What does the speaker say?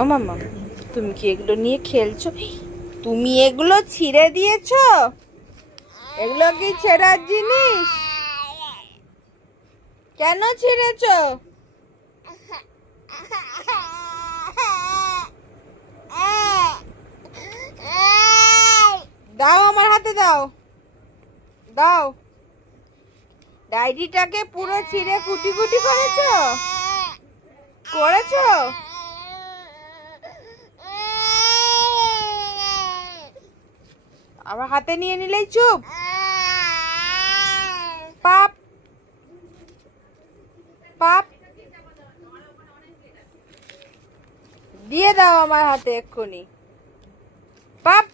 ও মাম্মা, তুমি কি এগুলো নিয়ে খেলছো? তুমি এগুলো ছিঁড়ে দিয়েছো? এগুলো কি ছেঁড়ার জিনিস? কেন ছিঁড়েছো? দাও, আমার হাতে দাও। দাও। ডায়েরিটাকে পুরো ছিঁড়ে কুটি কুটি করেছো? করেছো? আবার হাতে নিয়ে নিলেই চুপ? পাপ পাপ, দিয়ে দাও আমার হাতে এক্ষুনি। পাপ।